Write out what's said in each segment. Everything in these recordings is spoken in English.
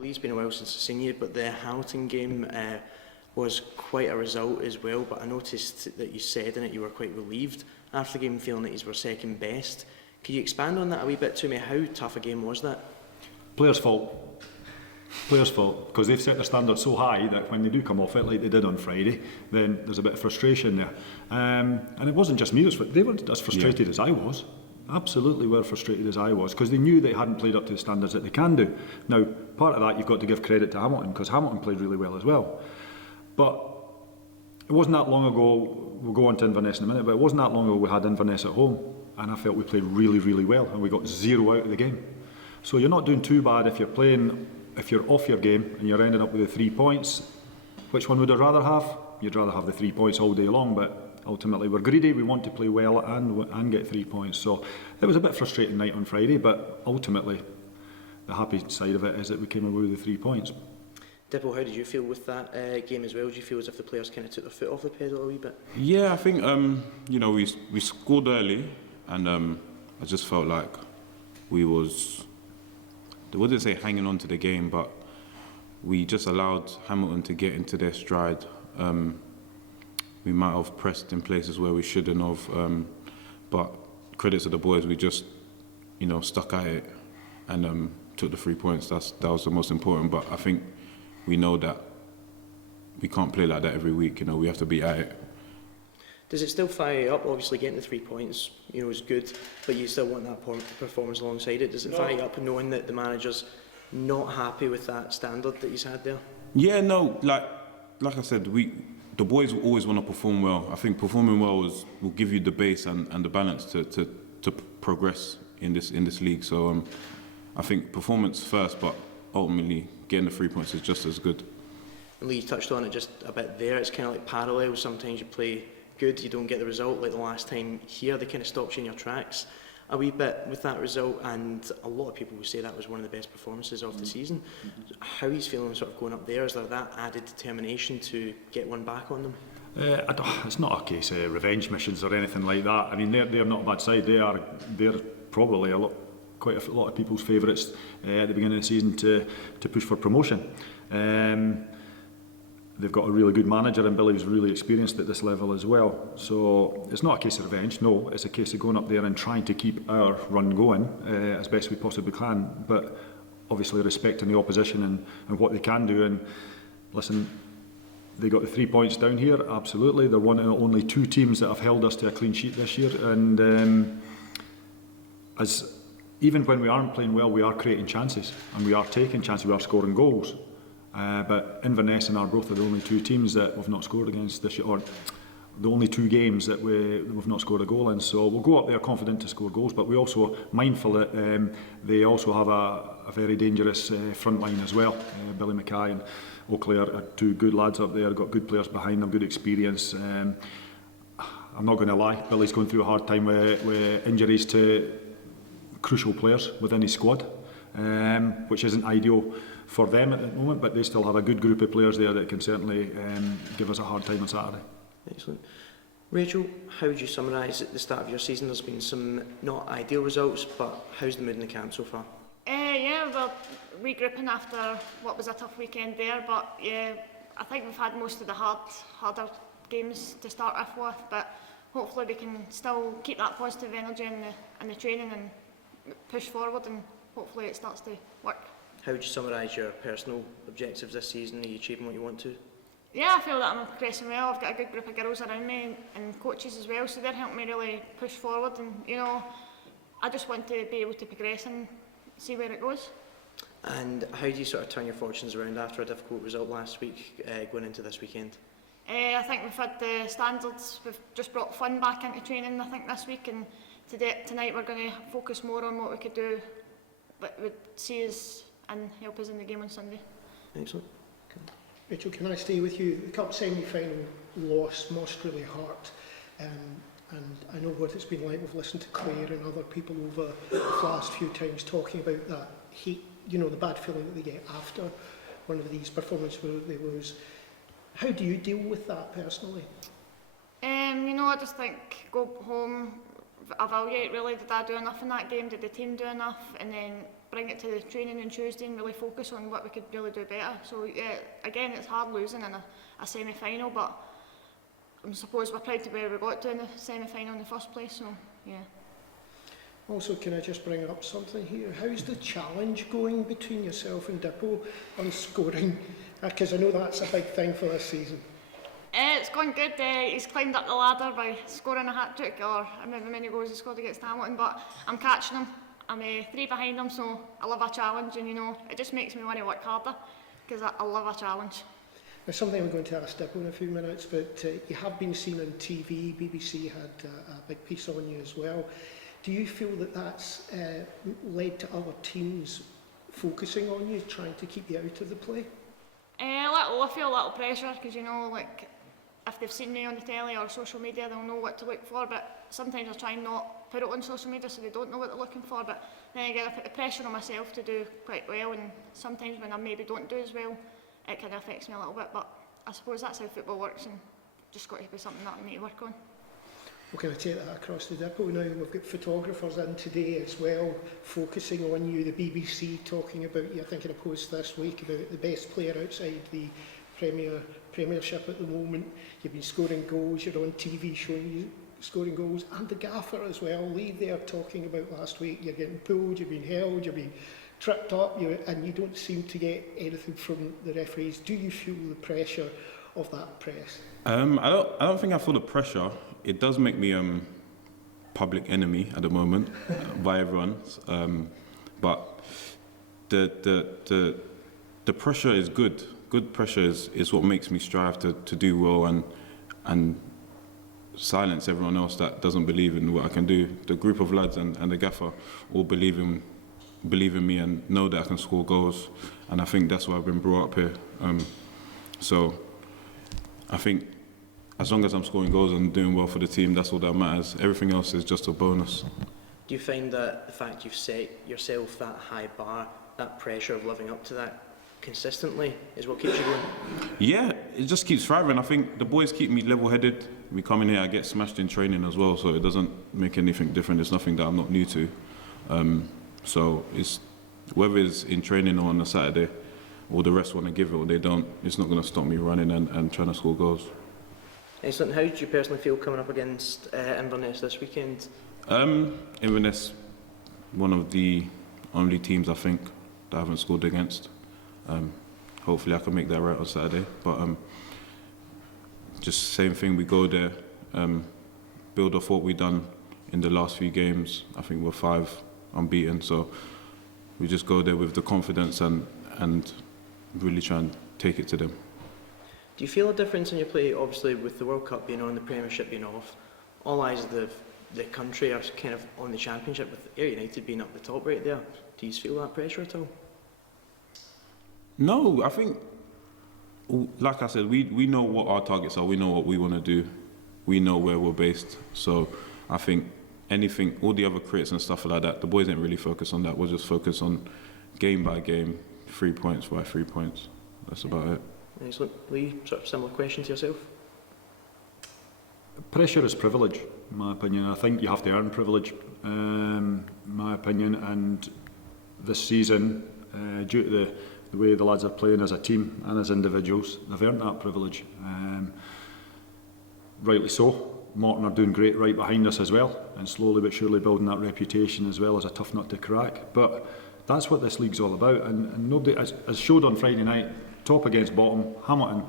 Lee's been a while since I've seen you, but the Hamilton game was quite a result as well. But I noticed that you said in it you were quite relieved after the game, feeling that you were second best. Could you expand on that a wee bit to me? How tough a game was that? Players' fault. Players' fault, because they've set their standards so high that when they do come off it, like they did on Friday, then there's a bit of frustration there. And it wasn't just me, they were as frustrated as I was. Absolutely were frustrated as I was, because they knew they hadn't played up to the standards that they can do. Now, part of that you've got to give credit to Hamilton, because Hamilton played really well as well. But it wasn't that long ago, we'll go on to Inverness in a minute, but it wasn't that long ago we had Inverness at home, and I felt we played really, really well, and we got 0 out of the game. So you're not doing too bad if you're off your game and you're ending up with the 3 points. Which one would I rather have? You'd rather have the 3 points all day long, but ultimately we're greedy, we want to play well and get 3 points. So it was a bit frustrating night on Friday, but ultimately the happy side of it is that we came away with the 3 points. Dipo, how did you feel with that game as well? Do you feel as if the players kind of took their foot off the pedal a wee bit? Yeah, I think we scored early, and I just felt like I wouldn't say hanging on to the game, but we just allowed Hamilton to get into their stride. We might have pressed in places where we shouldn't have, but credit to the boys, we just, stuck at it and took the 3 points. That was the most important. But I think we know that we can't play like that every week. We have to be at it. Does it still fire you up? Obviously, getting the 3 points, is good, but you still want that performance alongside it. Does it fire you up knowing that the manager's not happy with that standard that he's had there? Yeah, no, like I said, the boys will always want to perform well. I think performing well will give you the base and the balance to progress in this league. So I think performance first, but ultimately getting the 3 points is just as good. Lee touched on it just a bit there. It's kind of like parallel. Sometimes you play good, you don't get the result. Like the last time here, they kind of stopped you in your tracks a wee bit with that result, and a lot of people would say that was one of the best performances of the season. How he's feeling sort of going up there? Is there that added determination to get one back on them? It's not a case of revenge missions or anything like that. I mean, they're not a bad side. They're probably quite a lot of people's favourites at the beginning of the season to push for promotion. They've got a really good manager, and Billy was really experienced at this level as well. So it's not a case of revenge, no. It's a case of going up there and trying to keep our run going as best we possibly can, but obviously respecting the opposition and what they can do. And listen, they got the 3 points down here, absolutely. They're one of only 2 teams that have held us to a clean sheet this year. And even when we aren't playing well, we are creating chances, and we are taking chances, we are scoring goals. But Inverness and Arbroath are the only 2 teams that we've not scored against this year, or the only 2 games that we've not scored a goal in. So we'll go up there confident to score goals, but we're also mindful that they also have a very dangerous front line as well. Billy Mackay and Oakley are 2 good lads up there, got good players behind them, good experience. I'm not going to lie, Billy's going through a hard time with injuries to crucial players within his squad, which isn't ideal for them at the moment, but they still have a good group of players there that can certainly give us a hard time on Saturday. Excellent. Rachel, how would you summarise at the start of your season? There's been some not ideal results, but how's the mood in the camp so far? Yeah, we're regrouping after what was a tough weekend there, but yeah, I think we've had most of the harder games to start off with, but hopefully we can still keep that positive energy in the training and push forward, and hopefully it starts to work. How would you summarise your personal objectives this season? Are you achieving what you want to? Yeah, I feel that I'm progressing well. I've got a good group of girls around me and coaches as well, so they're helping me really push forward, and I just want to be able to progress and see where it goes. And how do you sort of turn your fortunes around after a difficult result last week, going into this weekend? I think we've had the standards, we've just brought fun back into training I think this week, and tonight we're going to focus more on what we could do that would see us and help us in the game on Sunday. Excellent. Rachel, can I stay with you? The Cup semi-final loss must really hurt, and I know what it's been like. We've listened to Claire and other people over the last few times talking about that hate, the bad feeling that they get after one of these performances where they lose. How do you deal with that personally? I just think go home, evaluate really, did I do enough in that game, did the team do enough, and then bring it to the training on Tuesday and really focus on what we could really do better. So yeah, again, it's hard losing in a semi-final, but I suppose we're proud to be where we got to in the semi-final in the first place, so yeah. Also, can I just bring up something here? How's the challenge going between yourself and Dipo on scoring? Because I know that's a big thing for this season. It's gone good. He's climbed up the ladder by scoring a hat-trick, or I remember how many goals he scored against Hamilton, but I'm catching him. I'm 3 behind him, so I love a challenge, and you know, it just makes me want to work harder, because I love a challenge. There's something I'm going to ask Dipo in a few minutes, but you have been seen on TV. BBC had a big piece on you as well. Do you feel that that's led to other teams focusing on you, trying to keep you out of the play? I feel a little pressure, because you know, like, if they've seen me on the telly or social media, they'll know what to look for, but sometimes I try and not put it on social media so they don't know what they're looking for, but then again I put the pressure on myself to do quite well, and sometimes when I maybe don't do as well, it kind of affects me a little bit, but I suppose that's how football works, and just got to be something that I need to work on. Well, can I take that across to Dipo now? We've got photographers in today as well, focusing on you. The BBC talking about you. I think in a post this week about the best player outside the Premiership at the moment. You've been scoring goals. You're on TV showing you scoring goals, and the gaffer as well. Lee there talking about last week. You're getting pulled. You've been held. You've been tripped up. And you don't seem to get anything from the referees. Do you feel the pressure of that press? I don't think I feel the pressure. It does make me public enemy at the moment by everyone, but the pressure is good. Good pressure is what makes me strive to do well and silence everyone else that doesn't believe in what I can do. The group of lads and the gaffer all believe in me and know that I can score goals, and I think that's why I've been brought up here. So I think as long as I'm scoring goals and doing well for the team, that's all that matters. Everything else is just a bonus. Do you find that the fact you've set yourself that high bar, that pressure of living up to that consistently, is what keeps you going? Yeah, it just keeps thriving. I think the boys keep me level-headed. We come in here, I get smashed in training as well, so it doesn't make anything different. It's nothing that I'm not new to. So it's whether it's in training or on a Saturday, or the rest want to give it or they don't, it's not going to stop me running and trying to score goals. Excellent. How do you personally feel coming up against Inverness this weekend? Inverness, one of the only teams I think that I haven't scored against. Hopefully I can make that right on Saturday. But just same thing, we go there, build off what we've done in the last few games. I think we're 5 unbeaten, so we just go there with the confidence and really try and take it to them. Do you feel a difference in your play, obviously with the World Cup being on, the Premiership being off? All eyes of the country are kind of on the Championship, with Ayr United being up the top right there. Do you feel that pressure at all? No, I think, like I said, we know what our targets are, we know what we want to do, we know where we're based. So I think anything, all the other critics and stuff like that, the boys didn't really focus on that. We'll just focus on game by game, 3 points by 3 points. That's about it. Excellent. Lee, sort of similar question to yourself? Pressure is privilege, in my opinion. I think you have to earn privilege, in my opinion. And this season, due to the way the lads are playing as a team and as individuals, they've earned that privilege. Rightly so. Morton are doing great right behind us as well, and slowly but surely building that reputation as well as a tough nut to crack. But that's what this league's all about, and nobody, as showed on Friday night, top against bottom, Hamilton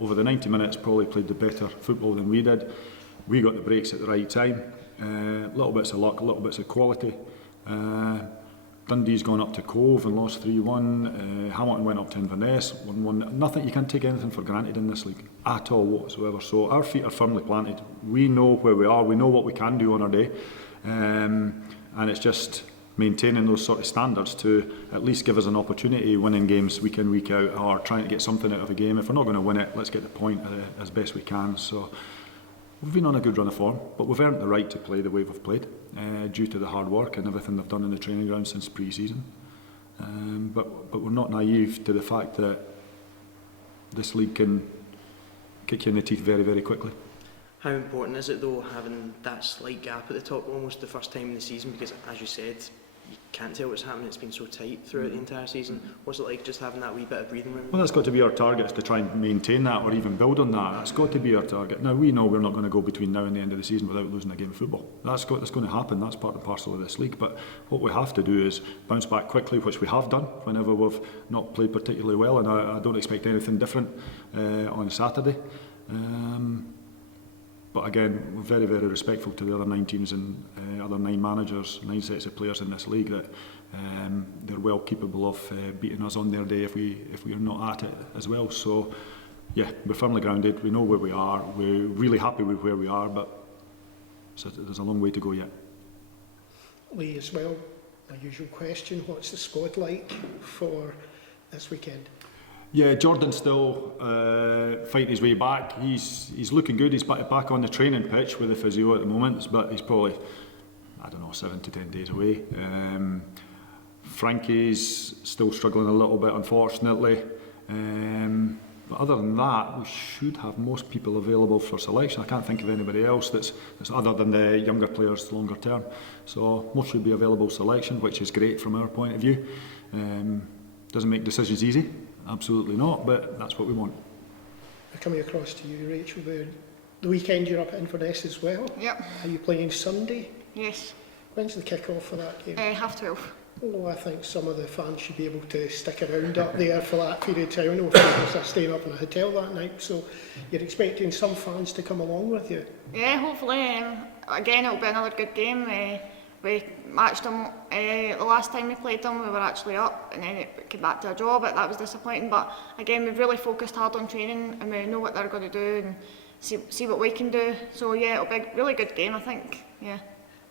over the 90 minutes probably played the better football than we did. We got the breaks at the right time, little bits of luck, little bits of quality. Dundee's gone up to Cove and lost 3-1. Hamilton went up to Inverness, 1-1. Nothing, you can't take anything for granted in this league at all whatsoever. So our feet are firmly planted. We know where we are. We know what we can do on our day, and it's just maintaining those sort of standards to at least give us an opportunity winning games week in, week out, or trying to get something out of a game. If we're not going to win it, let's get the point as best we can. So we've been on a good run of form, but we've earned the right to play the way we've played due to the hard work and everything they've done in the training ground since pre-season. But we're not naive to the fact that this league can kick you in the teeth very, very quickly. How important is it though having that slight gap at the top almost the first time in the season, because as you said you can't tell what's happening, it's been so tight throughout the entire season. What's it like just having that wee bit of breathing room? Well, that's got to be our target, is to try and maintain that or even build on that. That's got to be our target. Now, we know we're not going to go between now and the end of the season without losing a game of football. That's going to happen. That's part and parcel of this league. But what we have to do is bounce back quickly, which we have done whenever we've not played particularly well, and I don't expect anything different on Saturday. But again, we're very, very respectful to the other 9 teams and other 9 managers, 9 sets of players in this league, that they're well capable of beating us on their day if we are not at it as well. So, yeah, we're firmly grounded. We know where we are. We're really happy with where we are, but there's a long way to go yet. Lee, as well, my usual question, what's the squad like for this weekend? Yeah, Jordan's still fighting his way back. He's looking good. He's back on the training pitch with the physio at the moment, but he's probably, I don't know, 7 to 10 days away. Frankie's still struggling a little bit, unfortunately. But other than that, we should have most people available for selection. I can't think of anybody else that's other than the younger players longer term. So most should be available selection, which is great from our point of view. Doesn't make decisions easy. Absolutely not, but that's what we want. Coming across to you, Rachel, the weekend you're up at Inverness as well. Yep. Are you playing Sunday? Yes. When's the kick-off for that game? 12:30. Oh, I think some of the fans should be able to stick around up there for that period of time. I know fans are staying up in a hotel that night, so you're expecting some fans to come along with you. Yeah, hopefully. Again, it'll be another good game. We matched them the last time we played them. We were actually up, and then it came back to a draw, but that was disappointing. But again, we've really focused hard on training, and we know what they're going to do, and see what we can do. So yeah, it'll be a really good game, I think. Yeah.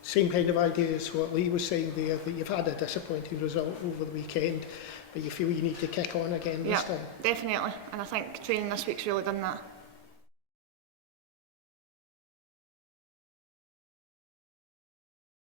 Same kind of idea as what Lee was saying there, that you've had a disappointing result over the weekend, but you feel you need to kick on again this time. Yeah, definitely. And I think training this week's really done that.